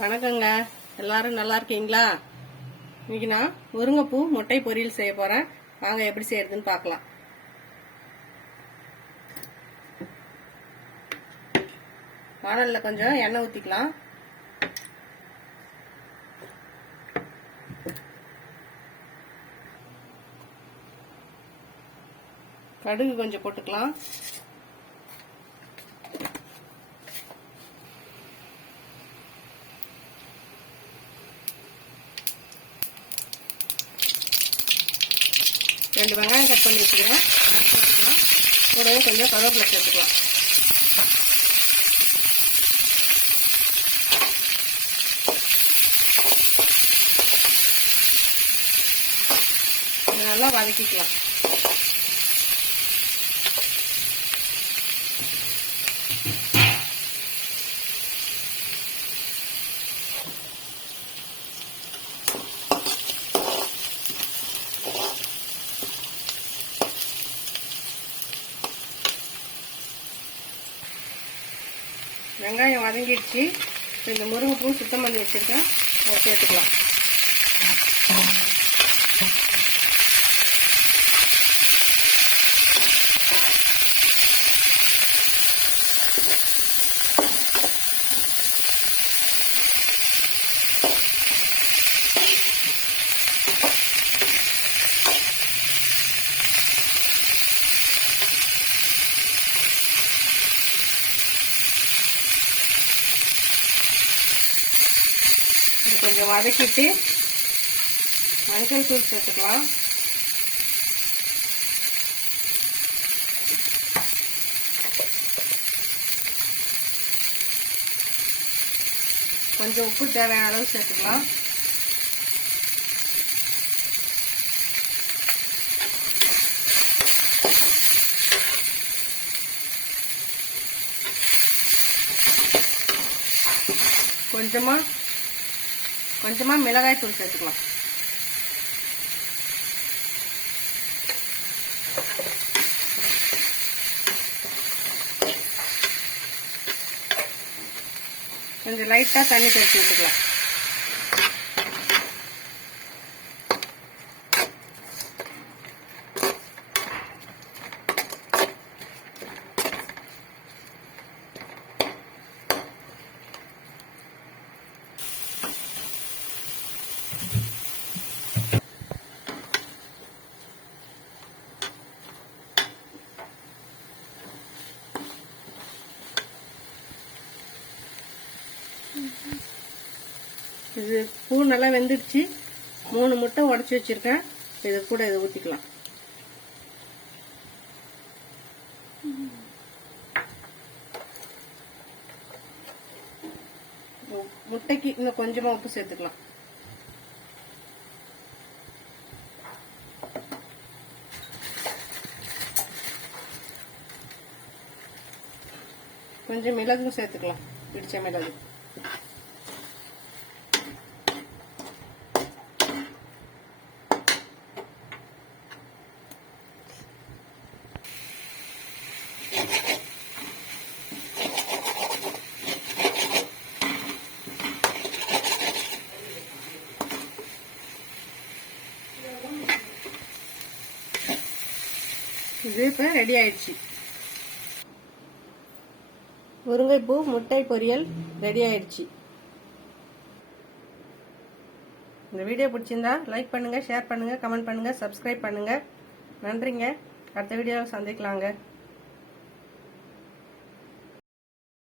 வணக்கங்க. எல்லாரும் நல்லா இருக்கீங்களா? இன்னைக்கு நான் முருங்கைப்பூ முட்டை பொரியல் செய்ய போறேன். வாங்க எப்படி செய்யறதுன்னு பார்க்கலாம். வாடலில் கொஞ்சம் எண்ணெய் ஊற்றிக்கலாம் கடுகு கொஞ்சம் போட்டுக்கலாம். ரெண்டு வெங்காயம் கட் பண்ணி வச்சுக்கிறேன். அதை கூடவே கொஞ்சம் கருவேப்பிலை சேர்த்துக்கலாம். நல்லா வதக்கிக்கலாம். வெங்காயம் வதங்கிடுச்சு. இந்த முருங்கைப்பூ சுத்தம் பண்ணி வச்சுருக்கேன். அதை சேர்த்துக்கலாம். கொஞ்சம் வதக்கிட்டு மஞ்சள் தூள் சேர்த்துக்கலாம். கொஞ்சம் உப்பு தேவையான அளவு சேர்த்துக்கலாம். கொஞ்சமா கொஞ்சமாக மிளகாய் தூள் சேர்த்துக்கலாம். கொஞ்சம் லைட்டாக தண்ணி தெளிச்சு விட்டுக்கலாம் இது பூ நல்லா வெந்துடுச்சு. மூணு முட்டை உடச்சி வச்சிருக்கேன். இது கூட இதை ஊற்றிக்கலாம் முட்டைக்கு இன்னும் கொஞ்சமாக உப்பு சேர்த்துக்கலாம். கொஞ்சம் மிளகும் சேர்த்துக்கலாம். பிடிச்ச மிளகு. இது இப்போ ரெடி ஆயிடுச்சு. முருங்கைப்பூ முட்டை பொரியல் ரெடி ஆயிடுச்சு. இந்த வீடியோ பிடிச்சிருந்தா லைக் பண்ணுங்க ஷேர் பண்ணுங்க கமெண்ட் பண்ணுங்க சப்ஸ்கிரைப் பண்ணுங்க. நன்றிங்க. அடுத்த வீடியோவில் சந்திக்கலாங்க.